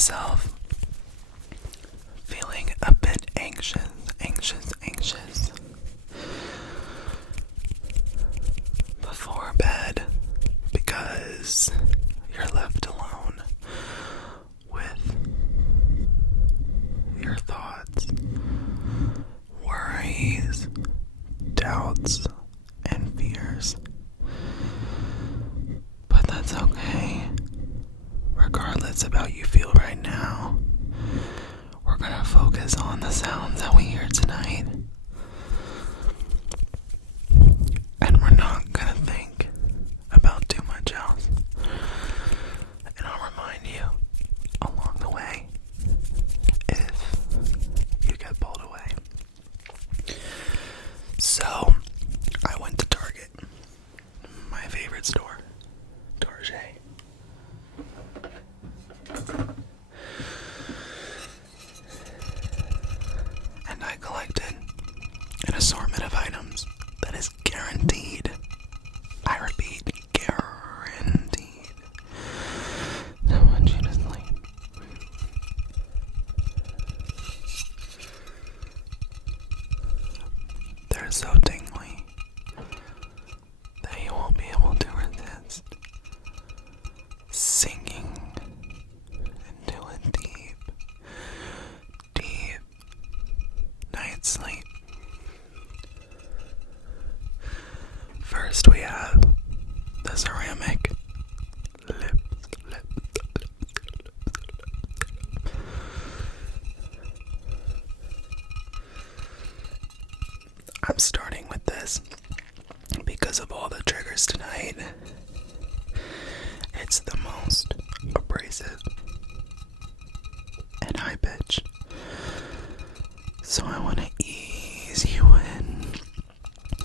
myself feeling a bit anxious before bed because you're left alone with your thoughts, worries, doubts, and fears. But that's okay. Regardless of how you feel right now, we're gonna focus on the sounds that we hear tonight. And we're not gonna think about too much else. And I'll remind you along the way if you get pulled away. So, I went to Target, my favorite store, Target. And I collected an assortment of items that is guaranteed, I repeat, guaranteed, to put you to sleep. They're so tingly that you won't be able to resist sinking into a deep night's sleep. First we have the ceramic lips. I'm starting with this because of all the triggers tonight. It's the most abrasive and high pitch. So I want to ease you in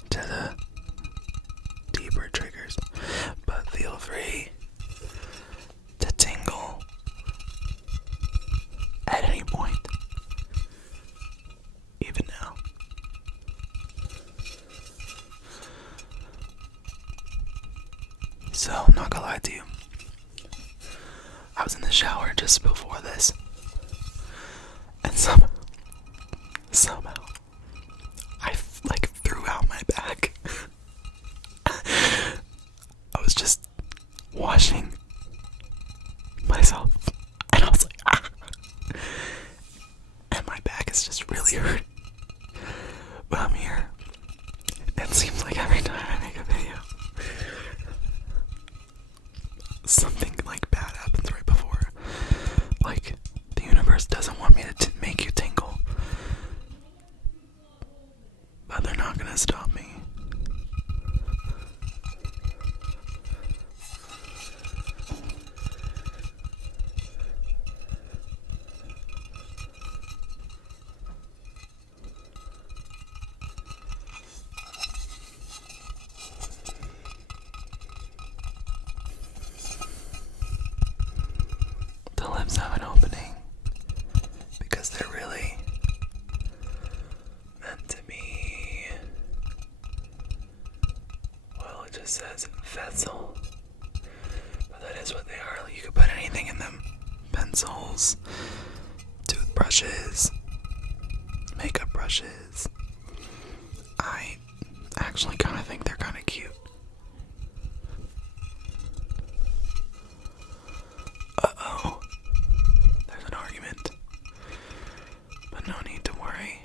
to the deeper triggers, but feel free to tingle at any point, even now. So, I'm not gonna lie to you, I was in the shower just before this, and somehow I threw out my bag. I was just washing myself, and I was like, ah! And my back is just really hurt. But I'm here. It seems like every time I make a video, something like bad happens right before. Like, the universe doesn't want me to make you tingle. But they're not gonna stop me. The lips have an opening because they're really meant to be, well, it just says vessel, but that is what they are. You could put anything in them: pencils, toothbrushes, makeup brushes. I actually kind of think they're kind of cute. Uh-oh, there's an argument, but no need to worry,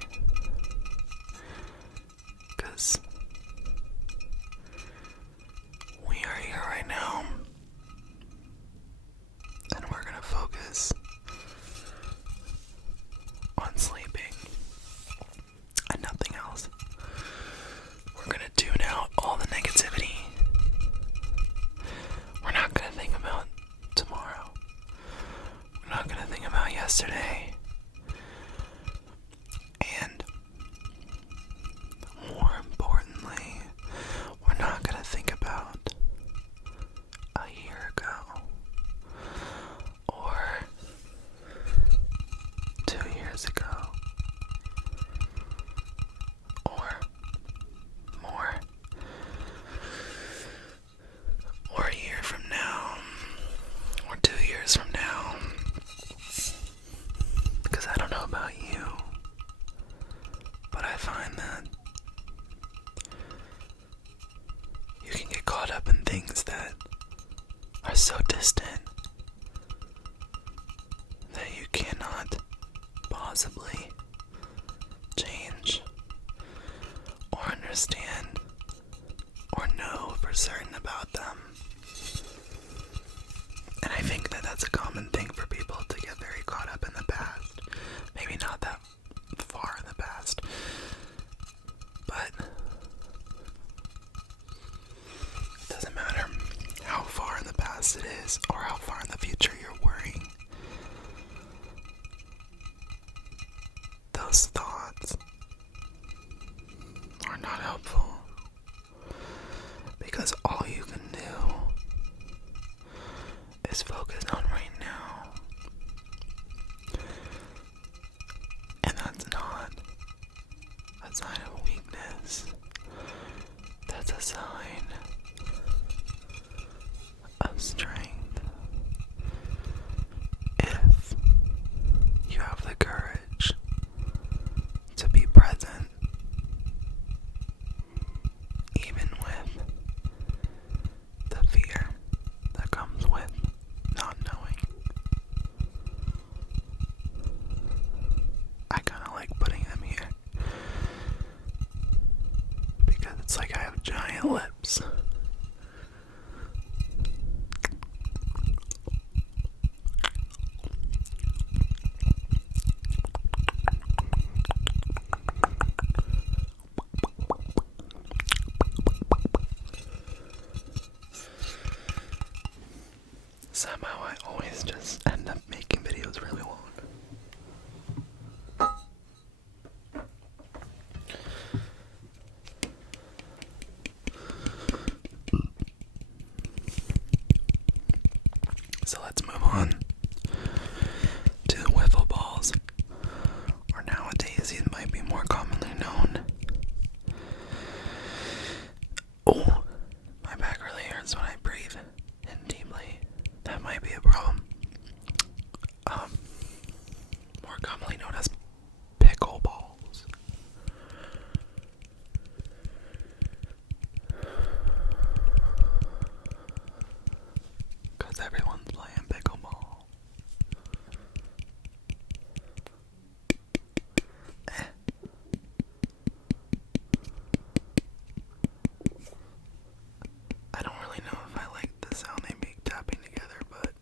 because we are here right now, and we're gonna focus on sleeping and nothing else. We're gonna tune out all the negativity. We're not gonna think about tomorrow. We're not gonna think about yesterday. And more importantly, we're not gonna think about a year ago or 2 years ago or more, or a year from now or 2 years from now. my lips. Somehow I always just end up making videos really long. So let's move on to wiffle balls, or nowadays it might be more commonly known. Oh, my back really hurts when I breathe in deeply. That might be a problem. More commonly known as pickle balls. Because everyone's playing pickleball. I don't really know if I like the sound they make tapping together, but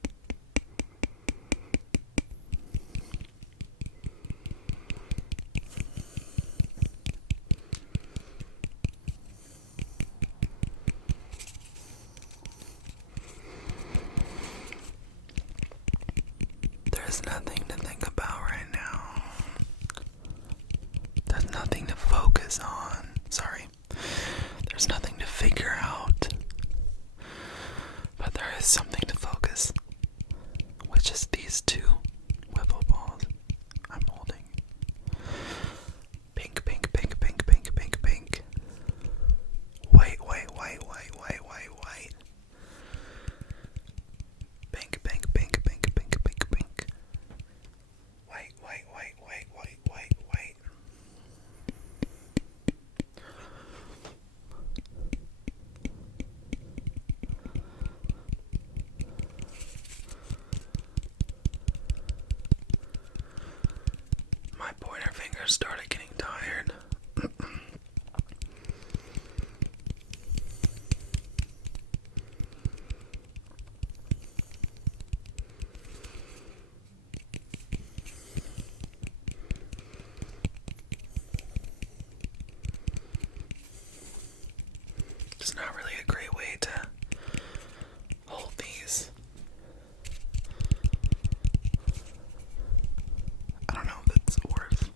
there's nothing to think about right now. There's nothing to focus on. Sorry. There's nothing to figure out. But there is something to focus, which is these two wiffle balls I'm holding. Pink, pink, pink, pink, pink, pink, pink. White, white, white, white, white, white, white. Pink, pink, pink, pink, pink, pink, pink. White, white, white, white, white, white, white. My pointer fingers started getting tired. It's not really a great way to hold these. I don't know if it's worth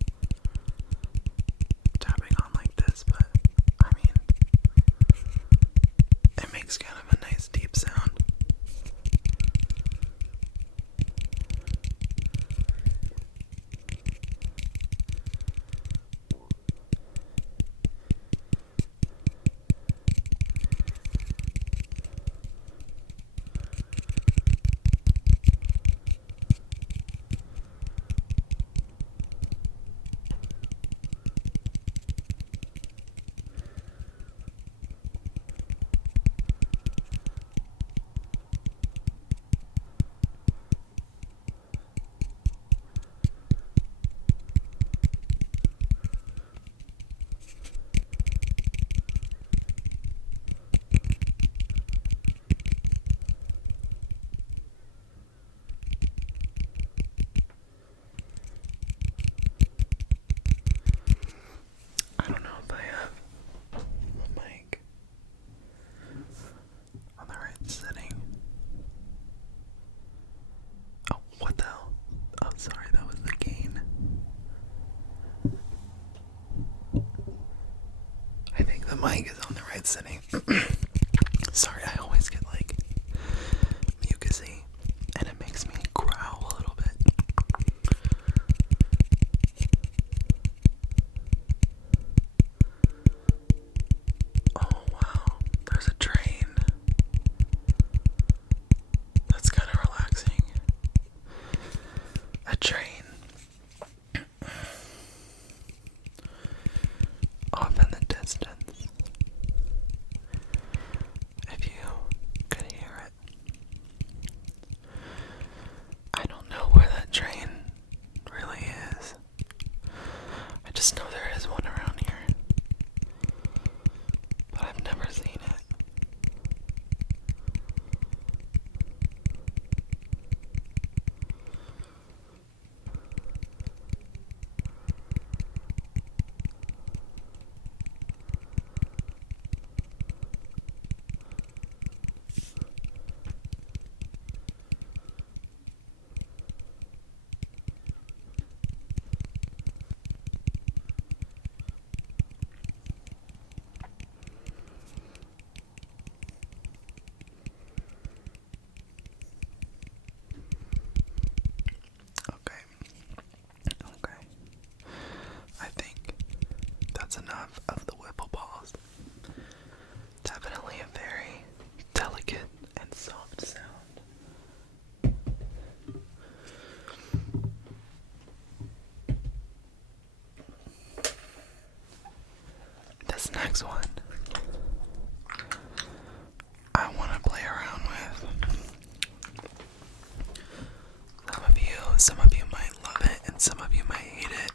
next one I want to play around with. Some of you might love it and some of you might hate it.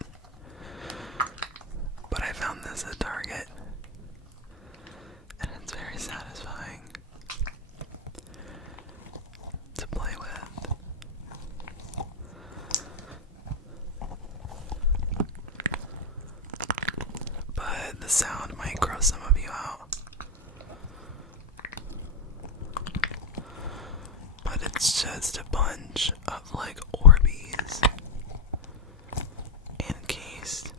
But I found this at Target and it's very satisfying to play with. But the sound might gross some of you out. But it's just a bunch of like Orbeez encased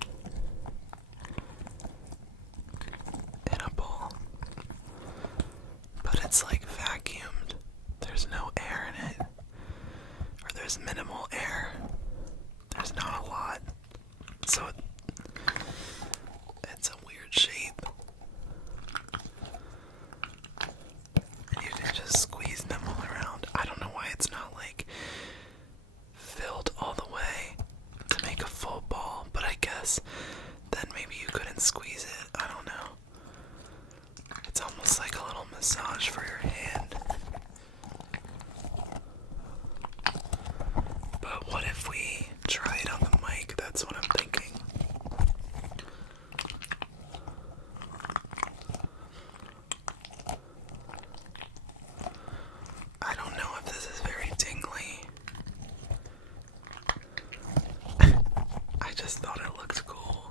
in a ball. But it's like vacuumed. There's no air in it. Or there's minimal air. There's not a lot. So it's a weird shape. And you can just squeeze them all around. I don't know why it's not like filled all the way to make a full ball, but I guess then maybe you couldn't squeeze it. I don't know. It's almost like a little massage for your hand. But what if we try it on the mic? That's what I'm thinking. I don't know if this is very tingly. I just thought it looked cool.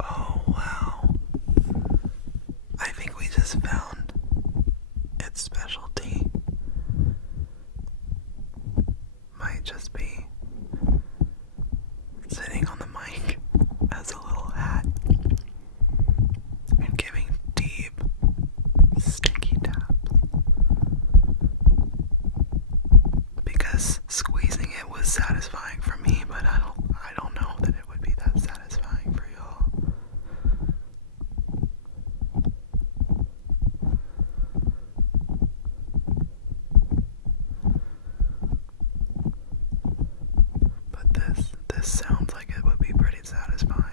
Oh wow. I think we just found its specialty. Might just be sitting on the mic as a little hat and giving deep, sticky taps. Because squeezing it was satisfying for me, but I don't know that it would be that satisfying for y'all. But this sounds like it would be pretty satisfying.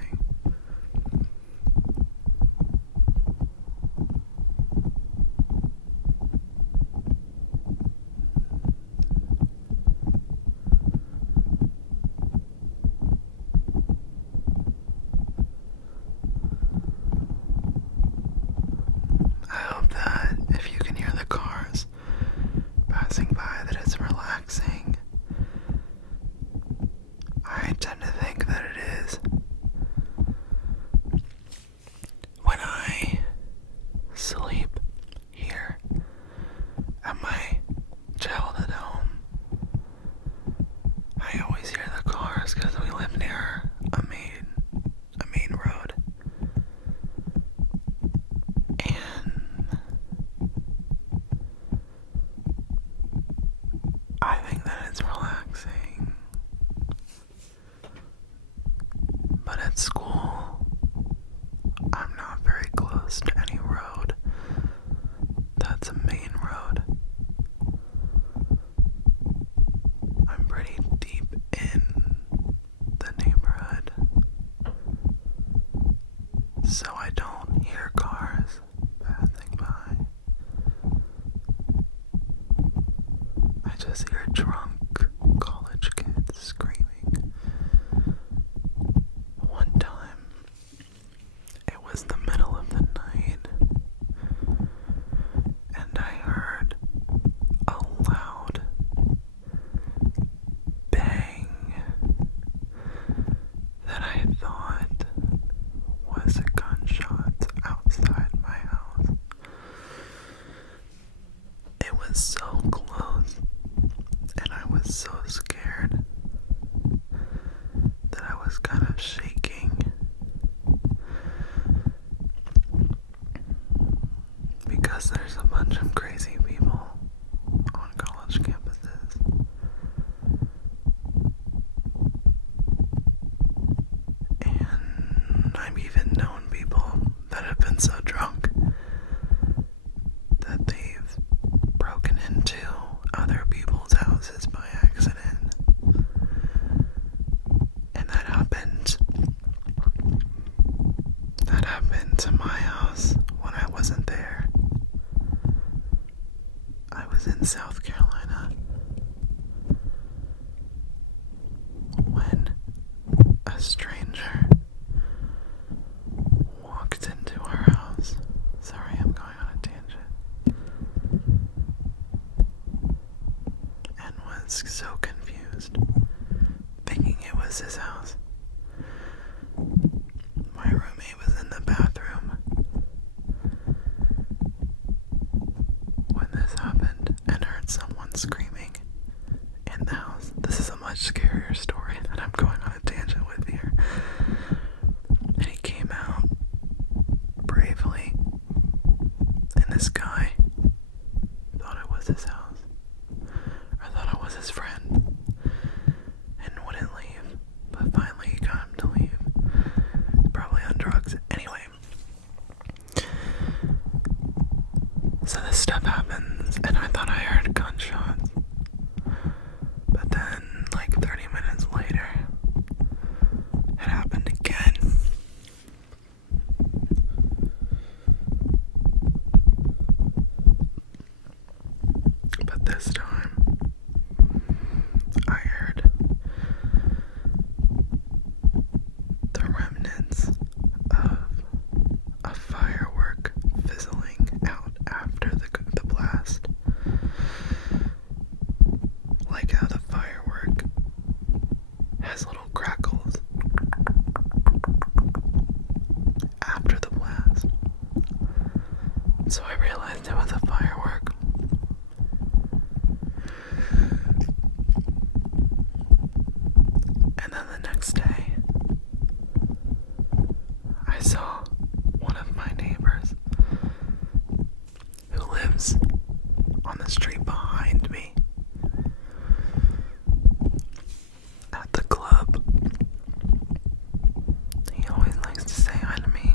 I hope that if you can hear the cars passing by that it's relaxing. I tend to think that it is. When I sleep here at my childhood home, I always hear the cars because we live near a main road. And I think that it's relaxing. But at school, I'm not very close to any road that's a main road. I'm pretty deep in the neighborhood, so I don't hear cars passing by. I just hear drunk college kids screaming. One time, it was the middle of the night, and I heard a loud bang that I thought was a gunshot outside my house. It was so close, and I was so scared that I was kind of shaking. Because there's a bunch of crazy people on college campuses. been so drunk that they've broken into other people's houses by accident. And that happened to my house when I wasn't there. I was in South Carolina when a stranger walked into our house. Sorry, I'm going on a tangent. And was so confused, thinking it was his house. My roommate was in the bathroom when this happened and heard someone screaming in the house. This is a much scarier story that I'm going on a tangent with here. And he came out bravely, and this guy thought it was his house, or thought it was his friend, and wouldn't leave. But finally he got him to leave. He's probably on drugs. Anyway, so this stuff happens, and I thought I heard gunshots. But then, like 30 minutes later, it happened again. But this time, I heard the remnants of a firework fizzling out after the blast. Like how the firework has little crackles after the blast. So I realized it was a firework. And then the next day, I saw one of my neighbors who lives on the street behind me at the club. He always likes to say hi to me,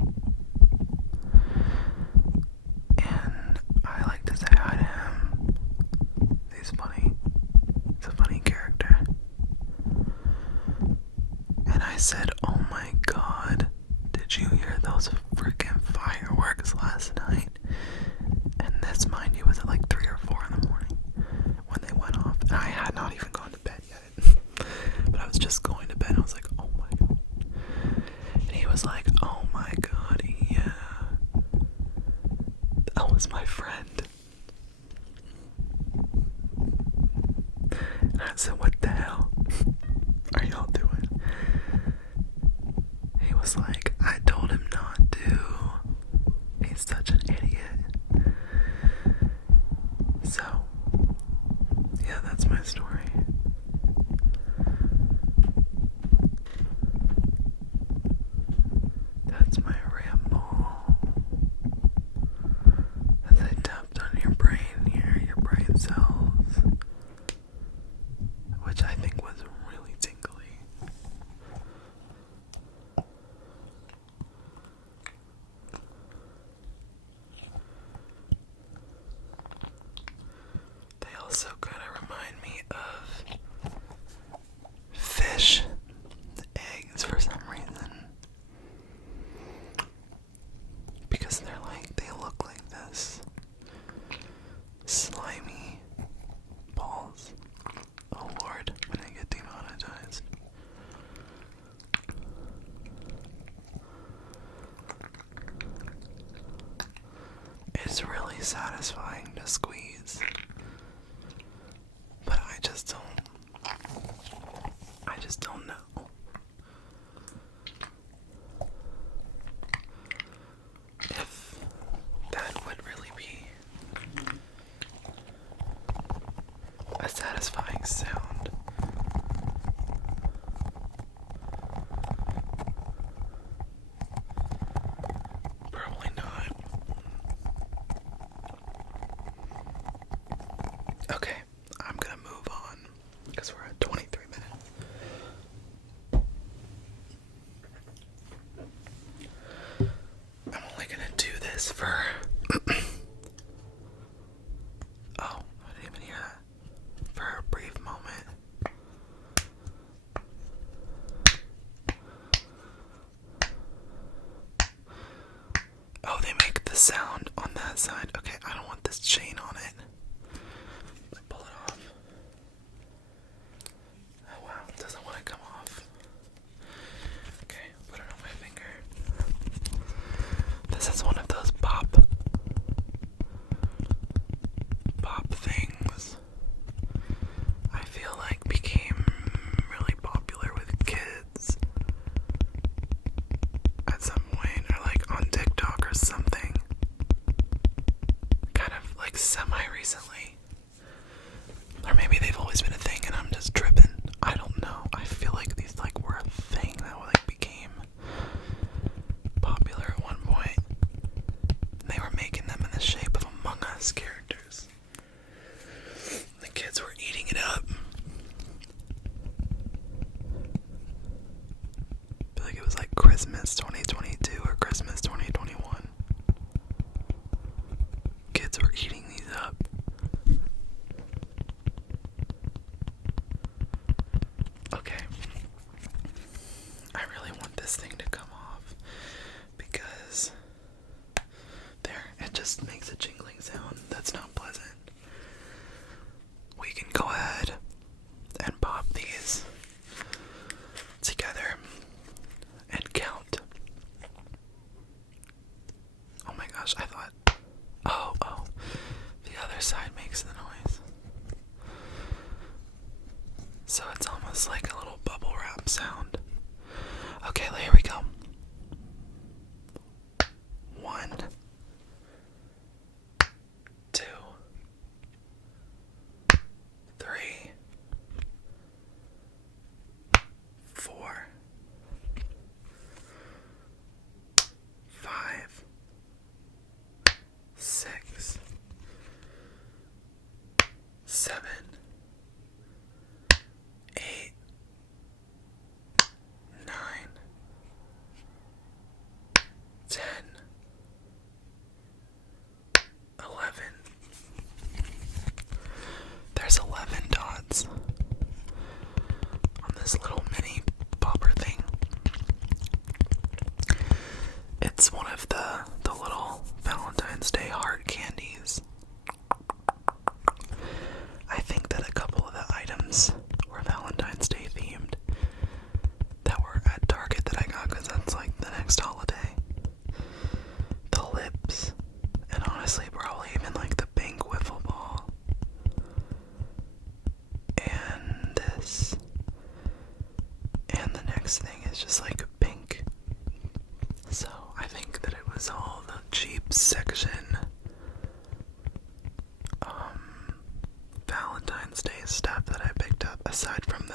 and I like to say hi to him. He's funny. He's a funny character. And I said, "Oh my God, did you hear those freaking fireworks last night?" And this, mind you, was at like 3 or 4 in the morning when they went off. And I had not even gone to bed yet. But I was just going to bed. I was like, "Oh my God." And he was like, "Oh my God, yeah. That was my friend." And I said, "What the hell are y'all doing?" He was like, "I told him not to. He's such an idiot." So, yeah, that's my story. That's my ramble. As I tapped on your brain here, your brain cells, which I think was really tingly. They also kind of remind me of fish eggs for some reason. Because they look like this. Slimy balls. Oh Lord, when I get demonetized. It's really satisfying to squeeze. But I just don't know. If that would really be a satisfying sound. Probably not. Okay, I'm gonna move on because we're at 23 minutes. I'm only gonna do this for oh, I didn't even hear that. For a brief moment. Oh, they make the sound on that side. Okay, I don't want this chain on it. Let me pull it off. Oh wow, it doesn't want to come off. Okay, put it on my finger. This is one of those pop things I feel like became really popular with kids at some point, or like on TikTok or something. Kind of like semi-recently. Or maybe they've always been a thing and I'm just tripping. I don't know. I feel like these like were a thing that like became popular at one point. They were making them in the shape of Among Us characters. The kids were eating it up. I feel like it was like Christmas 2022 or Christmas 2021. Kids were eating these up. Okay. I really want this thing to come off because there, it just makes a jingling sound that's not pleasant. We can go ahead and pop these together and count. Oh my gosh, I thought, oh, the other side makes the noise. So it's almost like a little bubble wrap sound. Okay, here we go. 1, 2, 3, 4, 5, 6, 7, 8, 9, 10, 11. There's 11 dots on this little mini popper thing. It's one of the little Valentine's Day heart candies. I think that a couple of the items were Valentine's Day themed that were at Target that I got because that's like the next holiday. The lips, and honestly probably even like the pink wiffle ball. And this. And the next thing is just like pink. So I think that it was all the cheap section Valentine's Day stuff that I picked up, aside from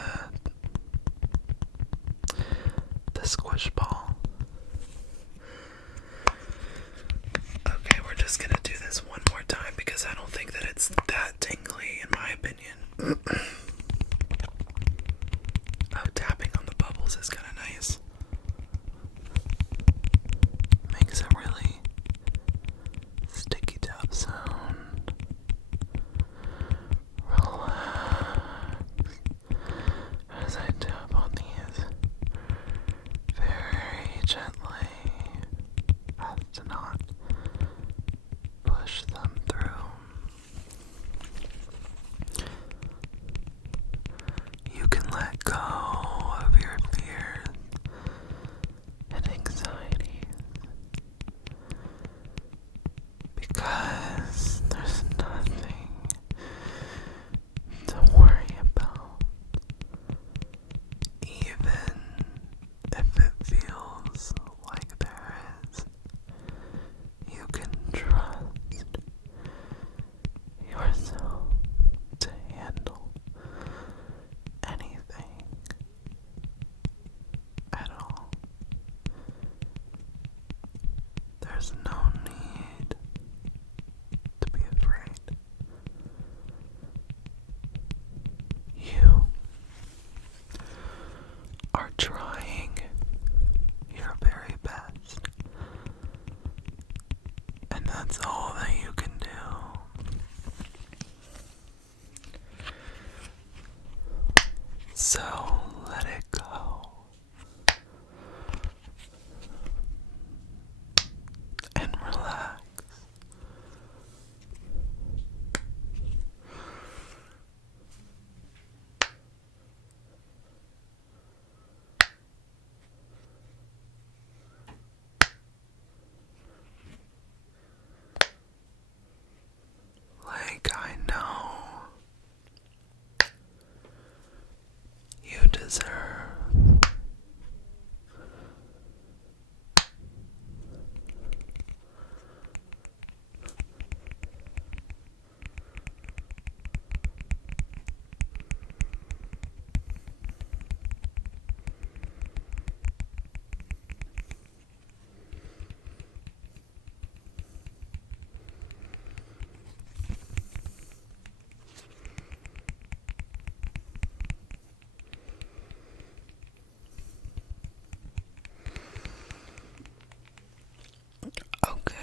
the squish ball. that's all that you can do. So let it go. And relax. Like I know you deserve. Okay.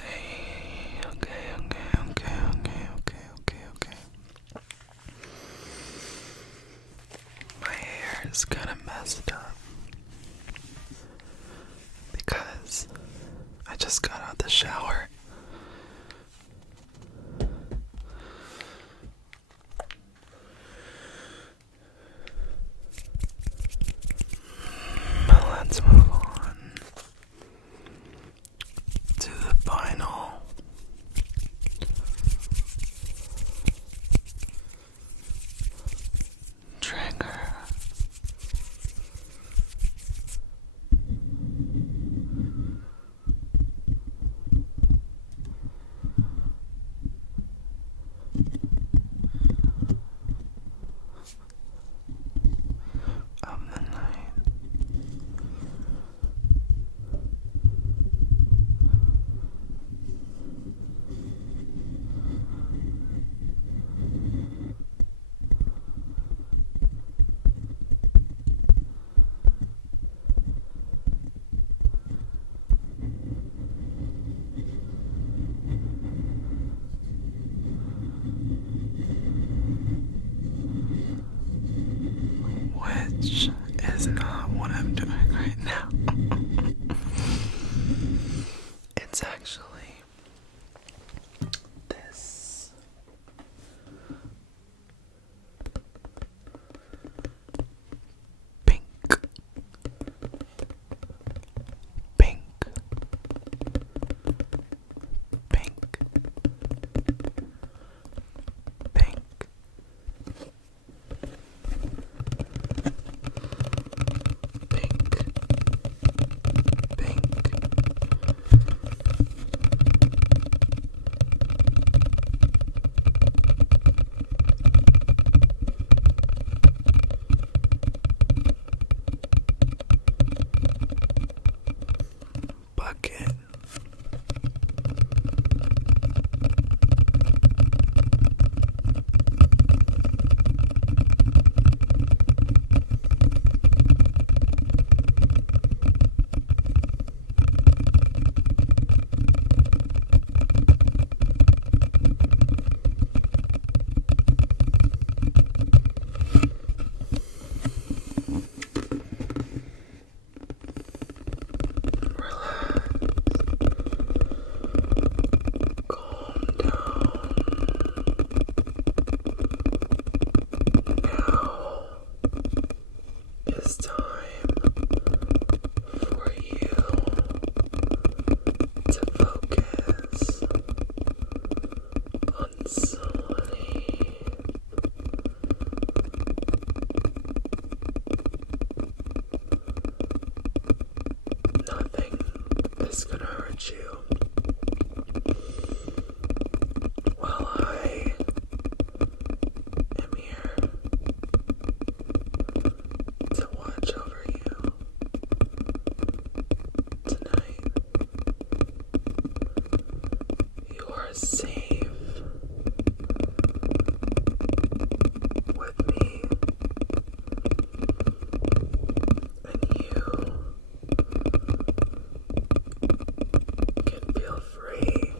My hair is kind of messed up because I just got out the shower. Let's move on to the final trigger. Of the night. Which is not what I'm doing right now. It's actually this. Pink. Pink. Pink. Pink. Bucket. It's time for you to focus on sleep. Nothing is gonna hurt you while I am here to watch over you tonight. You are safe with me, and you can feel free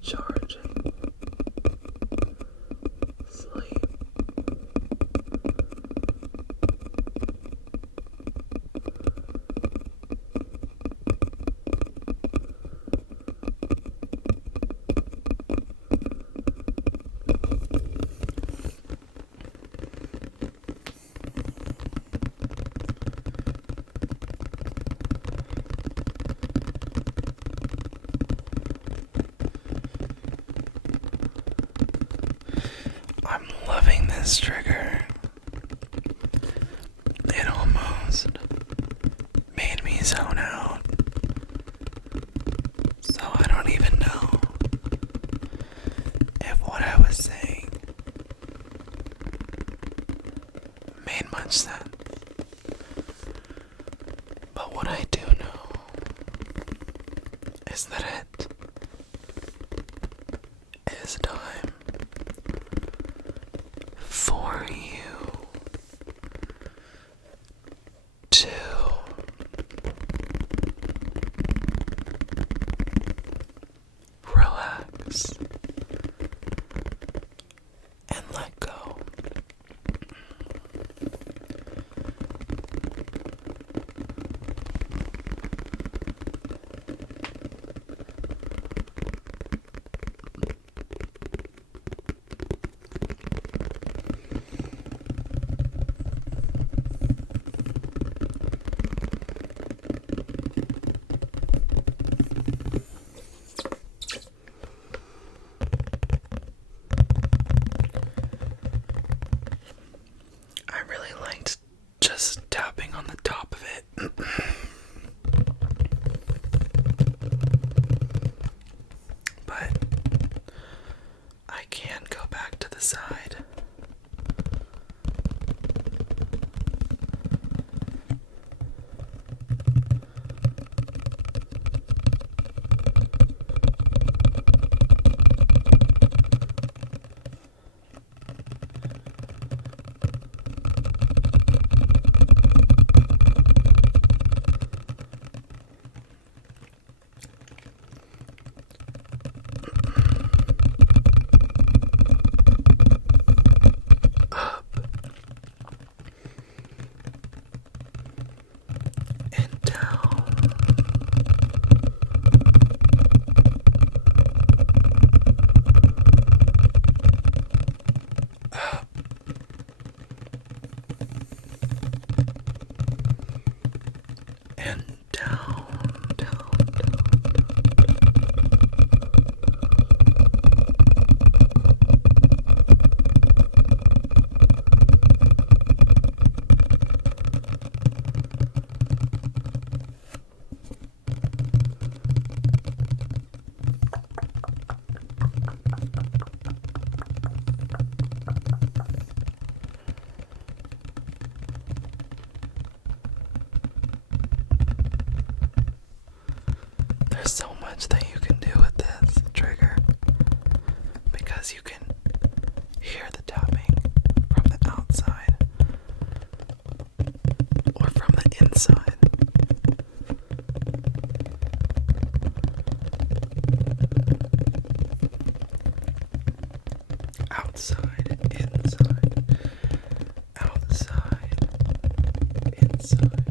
Recharging. Sleep. I'm loving this trigger. It almost made me zone out. So I don't even know if what I was saying made much sense. But what I do know is that it is time for you to relax and let go. I really liked just tapping on the top of it. But I can go back to the side. And down. Up. And down, down, There's so much that you can do with this trigger because you can hear the tapping from the outside or from the inside. Outside, inside, outside, inside,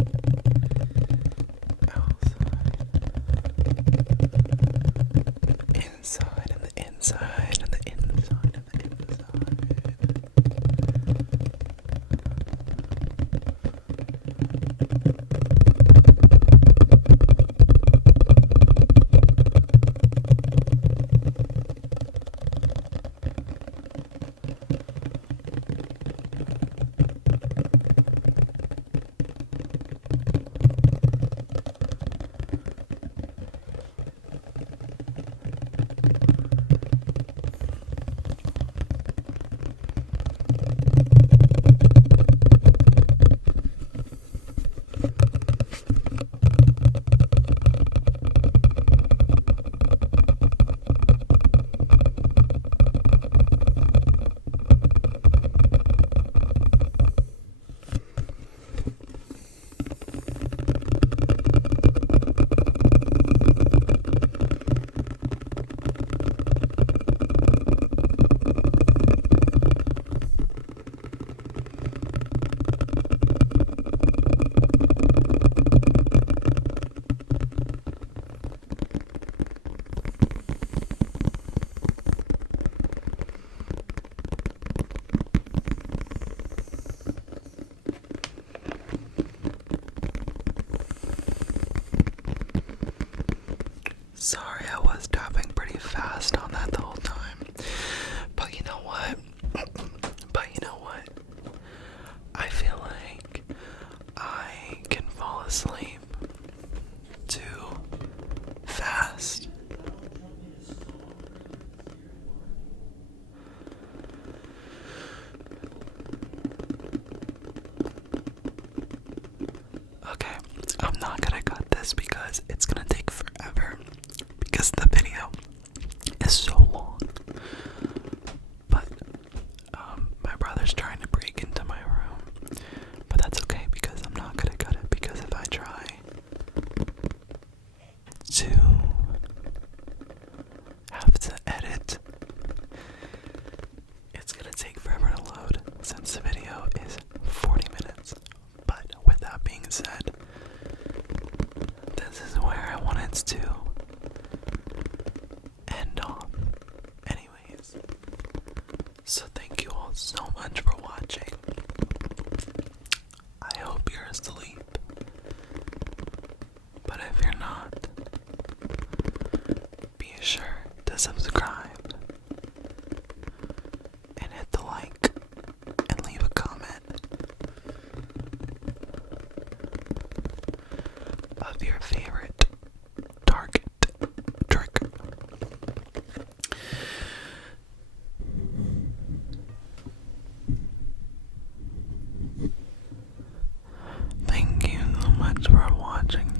outside, inside, and the inside, and the inside, and the inside. fast on that the whole time. But you know what? I feel like I can fall asleep too fast. Okay, I'm not gonna cut this because it's gonna take forever because the video is so long. But my brother's trying to break into my room, but that's okay because I'm not gonna cut it, because if I try to have to edit, it's gonna take forever to load since the video is 40 minutes. But with that being said, this is where I wanted to end off. Anyways, so thank you all so much for watching. I hope you're asleep. But if you're not, be sure to subscribe and hit the like and leave a comment of your favorite target trigger. Thank you so much for watching